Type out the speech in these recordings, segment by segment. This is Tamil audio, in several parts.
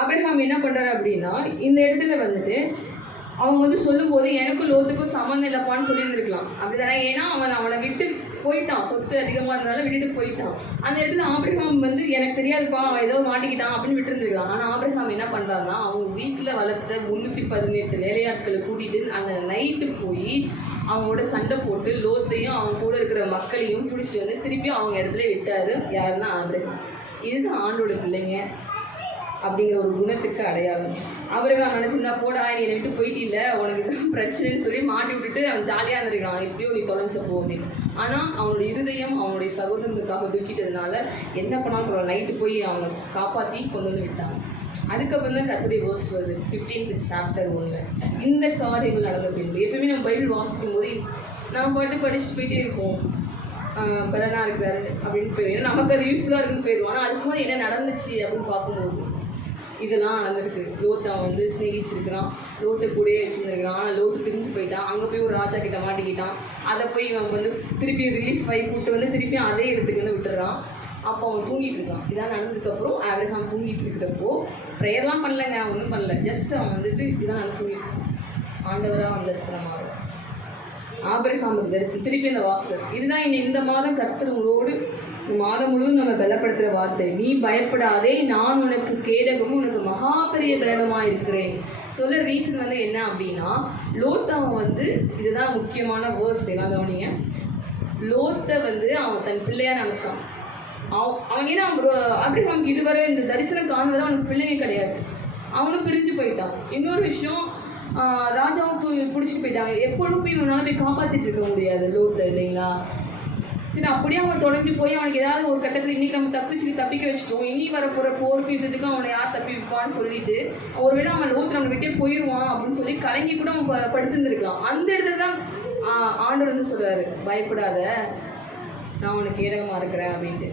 ஆபிரகாம் என்ன பண்ணுறாரு அப்படின்னா, இந்த இடத்துல வந்துட்டு அவங்க வந்து சொல்லும்போது எனக்கும் லோத்துக்கும் சம்மந்தம் இல்லைப்பான்னு சொல்லியிருந்துருக்கலாம். அப்படி தானே? ஏன்னா அவனை விட்டு போயிட்டான், சொத்து அதிகமாக இருந்தனால விட்டுட்டு போயிட்டான். அந்த இடத்துல ஆபிரகாம் வந்து எனக்கு தெரியாதுப்பா, அவன் ஏதோ மாட்டிக்கிட்டான் அப்படின்னு விட்டுருந்துருக்கலாம். ஆனால் ஆபிரகாம் என்ன பண்ணுறாருன்னா, அவங்க வீட்டில் வளர்த்த 318 வேலையாட்களை கூட்டிகிட்டு அந்த நைட்டு போய் அவங்களோட சண்டை போட்டு லோத்தையும் அவங்க கூட இருக்கிற மக்களையும் பிடிச்சிட்டு வந்து திருப்பி அவங்க இடத்துல விட்டாரு. யாருன்னா ஆபிரகாம். இதுதான் ஆண்டோட பிள்ளைங்க அப்படிங்கிற ஒரு குணத்துக்கு அடையாளம். ஆபிரகாம் நினச்சிருந்தா போடா நீ என்னை விட்டு போயிட்டு இல்லை, உனக்கு தான் பிரச்சனைன்னு சொல்லி மாட்டி விட்டுட்டு அவன் ஜாலியாக இருந்திருக்கான், எப்படியோ நீ தொலைஞ்சப்போ அப்படின்னு. ஆனால் அவனுடைய இருதயம் அவனுடைய சகோதரனுக்காக துக்கிட்டதுனால என்ன பண்ணாலும் நைட்டு போய் அவனை காப்பாற்றி கொண்டு வந்து விட்டாங்க. அதுக்கப்புறம் தான் கர்த்தருடைய வேர்ஸ் வருது 15th chapter 1. இந்த காரியங்கள் நடந்த பின்பு எப்பவுமே நம்ம பைபிள் வாசிக்கும் போது நம்ம பாட்டு படிச்சுட்டு போயிட்டே இருப்போம், பலனாக இருக்கிறாரு அப்படின்னு போயிடும், நமக்கு அது யூஸ்ஃபுல்லாக இருக்குன்னு போயிடுவோம். ஆனால் அதுக்கு மாதிரி என்ன நடந்துச்சு அப்படின்னு பார்க்கும்போது இதெல்லாம் நடந்திருக்கு. லோத்தை அவன் வந்து ஸ்நேகிச்சிருக்கிறான், லோத்தை கூடயே வச்சுருந்துருக்கிறான். ஆனால் லோத்து பிரிஞ்சு போயிட்டான், அங்கே போய் ஒரு ராஜா கிட்ட மாட்டிக்கிட்டான். அதை போய் அவன் வந்து திருப்பி ரிலீஃப் ஆகி கூப்பிட்டு வந்து திருப்பி அதே இடத்துக்கு வந்து விட்டுறான். அப்போ அவன் தூங்கிட்டு இருக்கான். இதான் நடந்ததுக்கப்புறம் ஆபிரகாம் தூங்கிட்டு இருக்கிறப்போ ப்ரேயர்லாம் பண்ணலைங்க, ஒன்றும் பண்ணல, ஜஸ்ட் அவன் வந்துட்டு இதுதான் நான் தூங்கிட்டு இருக்கான். ஆண்டவராக அவன் தரிசனமாக ஆபிரகாமுக்கு தரிசனம் திருப்பி அந்த வாசல். இதுதான் இந்த மாதம் கர்த்தர் உங்களோடு இந்த மாதம் முழுவதும் நம்ம பலப்படுத்துகிற வார்த்தை. நீ பயப்படாதே, நான் உனக்கு கேடகமும் உனக்கு மகா பெரிய பலனுமாக இருக்கிறேன். சொல்ல ரீசன் வந்து என்ன அப்படின்னா, லோத்தாவன் வந்து இதுதான் முக்கியமான வேர்ஸ் எல்லாம் கவனிங்க. லோத்தை வந்து அவன் தன் பிள்ளையாக நினச்சான். அவன் ஏன்னா ஆபிரகாமுக்கு இதுவரை இந்த தரிசனம் காணுவரை அவனுக்கு பிள்ளைங்க கிடையாது, அவனும் பிரிஞ்சு போயிட்டான். இன்னொரு விஷயம், ராஜாவும் பிடிச்சிட்டு போயிட்டாங்க. எப்பொழுதும் போய் இவனால போய் காப்பாற்றிட்டு இருக்க முடியாது லோத்தை, இல்லைங்களா? சரி, அப்படியே அவன் தொடர்ந்து போய் அவனுக்கு ஏதாவது ஒரு கட்டத்தில் இன்றைக்கி நம்ம தப்பிக்க வச்சுட்டோம், இனி வரப்போகிற போருக்கு இதுக்கு அவனை யார் தப்பி வைப்பான்னு சொல்லிட்டு ஒருவேளை அவன் லோத்து நம்மளை விட்டே போயிடுவான் அப்படின்னு சொல்லி கலங்கி கூட அவன் படுத்துருந்துருக்கலாம். அந்த இடத்துல தான் ஆண்டவர் வந்து சொல்கிறாரு, பயப்படாத, நான் உனக்கு கேடகமாக இருக்கிறேன் அப்படின்ட்டு.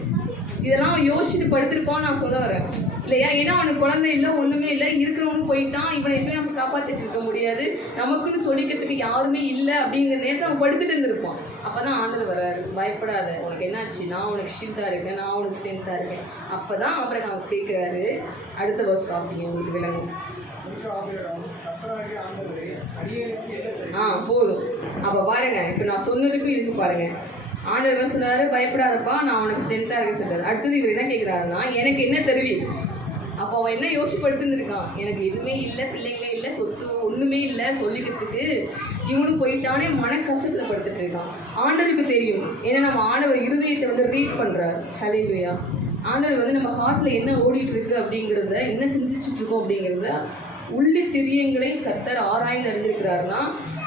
இதெல்லாம் அவன் யோசிச்சுட்டு படுத்திருப்பான்னு நான் சொல்ல வரேன் இல்லையா? ஏன்னா அவனுக்கு குழந்தை இல்லை, ஒன்றுமே இல்லை, இருக்கிறவனும் போயிட்டான், இவனை எப்பயும் நம்ம காப்பாற்றிட்டு இருக்க முடியாது, நமக்குன்னு சொல்லிக்கிறதுக்கு யாருமே இல்லை அப்படிங்கிற நேரத்தில் அவன் படுத்துட்டு இருந்திருப்பான். அப்போ தான் ஆண்டவர் வர்றாரு, பயப்படாத, உனக்கு என்னாச்சு, நான் உனக்கு ஷீல்டாக இருக்கேன், நான் உனக்கு ஸ்ட்ரென்த்தாக இருக்கேன். அப்போ தான் அப்புறம் அவன் கேட்குறாரு. அடுத்த வருஷம் காசிங்க உங்களுக்கு விளங்கும். போதும். அப்போ பாருங்க, இப்போ நான் சொன்னதுக்கும் இதுக்கு பாருங்க, ஆண்டவர் சொன்னாரு பயப்படாதப்பா, நான் உனக்கு ஸ்ட்ரென்த்தாக இருக்கேன்னு சொல்றாரு. அடுத்தது இவர் என்ன கேட்குறாருன்னா, எனக்கு என்ன தருவி? அப்போ அவன் என்ன யோசிச்சுப்படுத்துருக்கான், எனக்கு எதுவுமே இல்லை, பிள்ளைங்களே இல்லை, சொத்து ஒன்றுமே இல்லை சொல்லிக்கிறதுக்கு, இவனும் போயிட்டானே மன கஷ்டத்தில் படுத்துட்டு இருக்கான். ஆண்டவருக்கு தெரியும், ஏன்னா நம்ம ஆண்டவர் இருதயத்தை வந்து ரீட் பண்ணுறாரு. ஹல்லேலூயா. ஆண்டவர் வந்து நம்ம ஹார்ட்டில் என்ன ஓடிட்டு இருக்கு அப்படிங்கிறத, என்ன செஞ்சுட்டு இருக்கோம் அப்படிங்கிறத, உள்ளே திரியங்களை கர்த்தர் ஆராய்ந்து அறிந்திருக்கிறாருன்னா,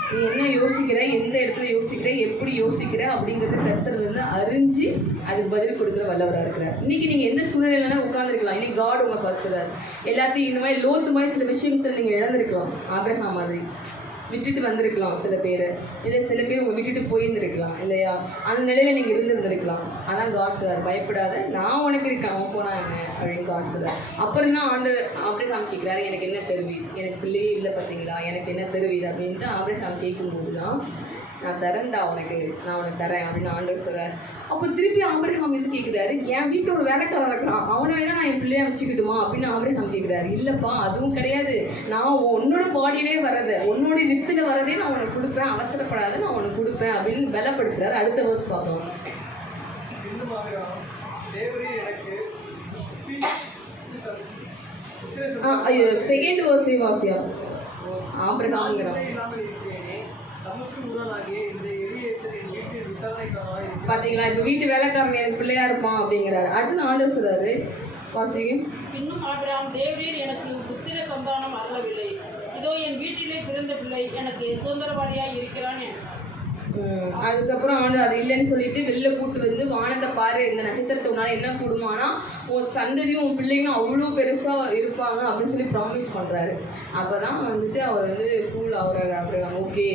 நீ என்ன யோசிக்கிற, எந்த இடத்துல யோசிக்கிற, எப்படி யோசிக்கிற அப்படிங்கிறது கர்த்தர் வந்து அறிஞ்சு அதுக்கு பதில் கொடுக்குற வல்லவராக இருக்கிறார். இன்றைக்கி நீங்கள் எந்த சூழ்நிலையிலனா உட்காந்துருக்கலாம், இன்னைக்கு காட் உங்களை பார்த்துறாரு. எல்லாத்தையும் இந்த மாதிரி லோத்து மாதிரி சில விஷயங்கள் நீங்கள் இழந்திருக்கலாம், ஆபிரகாம் மாதிரி விட்டுட்டு வந்திருக்கலாம் சில பேர், இல்லை சில பேர் உங்கள் விட்டுட்டு போயிருந்துருக்கலாம் இல்லையா? அந்த நிலையில் நீங்கள் இருந்திருந்திருக்கலாம். அதான் காட் சொல்றார், பயப்படாத, நான் உனக்கு இருக்கேன், அவன் போனா என்ன அப்படின்னு காட் சொல்றார். அப்புறம் தான் ஆபிரகாம் கேட்குறாரு, எனக்கு என்ன தருவி, எனக்கு பிள்ளையே இல்லை பார்த்தீங்களா, எனக்கு என்ன தருவிது அப்படின்ட்டு ஆபிரகாம் கேட்கும்போது தான், நான் தரேன்டா உனக்கு, நான் உனக்கு தரேன் அப்படின்னு ஆண்டவர் சொல்கிறார். அப்போ திருப்பி ஆபிரகாம் எது கேட்குறாரு, என் வீட்டில் ஒரு வேலைக்காரன் இருக்கிறான், அவனை வேணா நான் என் பிள்ளையா வச்சுக்கிட்டுமா அப்படின்னு ஆபிரகாம் கேட்குறாரு. இல்லைப்பா, அதுவும் கிடையாது, நான் உன்னோட பாடியிலே வரதை, உன்னோட வித்துல வரதே நான் உனக்கு கொடுப்பேன், அவசரப்படாத, நான் உனக்கு கொடுப்பேன் அப்படின்னு பலப்படுத்துறாரு. அடுத்த வேர்ஸ் பார்க்கலாம். செகண்ட் வேர்ஸ் வாசியா ஆபிரகாம்ங்கிறான். பாத்தீங்களா, இப்ப வீட்டு வேலைக்காரன் எனக்கு பிள்ளையா இருப்பான் அப்படிங்கிறாரு. அடுத்து ஆண்டவர் சொல்றாரு, வாசிங்க. இன்னும் ஆபிரகாம், தேவரீர் எனக்கு புத்திர சந்தானம் அருளவில்லை, இதோ என் வீட்டிலே பிறந்த பிள்ளை எனக்கு சுதந்திரவாளியாய் இருக்கிறான். அதுக்கப்புறம் ஆண்டவர் அது இல்லைன்னு சொல்லிட்டு வெளில கூட்டு வந்து, வானத்தை பாரு, இந்த நட்சத்திரத்தை உன்னால என்ன கூடுமானா உன் சந்ததியும் உன் பிள்ளைங்களும் அவ்வளோ பெருசாக இருப்பாங்க அப்படின்னு சொல்லி ப்ராமிஸ் பண்ணுறாரு. அப்போ தான் வந்துட்டு அவர் வந்து ஃபூல் ஆகுறாரு ஆபிரகாம். ஓகே,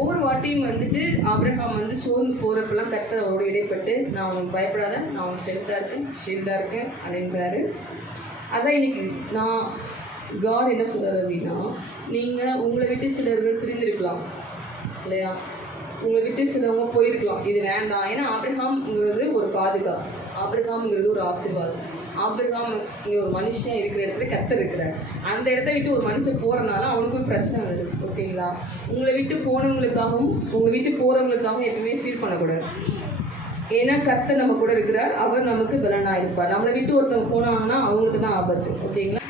ஒவ்வொரு வாட்டியும் வந்துட்டு ஆபிரகாம் வந்து சோர்ந்து போகிறப்பெல்லாம் கர்த்தர் அவரோட இடைப்பட்டு, நான் அவனுக்கு பயப்படாத, நான் அவன் ஸ்ட்ரென்த்தாக இருக்கேன், ஷீல்டாக இருக்கேன் அப்படின்றாரு. அதான் இன்னைக்கு நான் காட் என்ன சொல்கிறார் அப்படின்னா, நீங்கள் உங்களை விட்டு சிலர்கள் பிரிந்திருக்கலாம் இல்லையா, உங்களை விட்டு சிலவங்க போயிருக்கலாம், இது வேண்டாம். ஏன்னா ஆபிரகாம்ங்கிறது ஒரு பாதுகாப்பு, ஆபிரகாம்ங்கிறது ஒரு ஆசீர்வாதம். ஆபிரகாம் இங்கே ஒரு மனுஷன் இருக்கிற இடத்துல கர்த்தர் இருக்கிறார். அந்த இடத்த விட்டு ஒரு மனுஷன் போகிறனால அவனுக்கு ஒரு பிரச்சனை வருது. ஓகேங்களா? உங்களை விட்டு போனவங்களுக்காகவும் உங்களை விட்டு போகிறவங்களுக்காகவும் எப்பவுமே ஃபீல் பண்ணக்கூடாது. ஏன்னா கர்த்தர் நம்ம கூட இருக்கிறார், அவர் நமக்கு பலனாக இருப்பார். நம்மளை விட்டு ஒருத்தவங்க போனாங்கன்னா அவங்களுக்கு தான் ஆபத்து. ஓகேங்களா?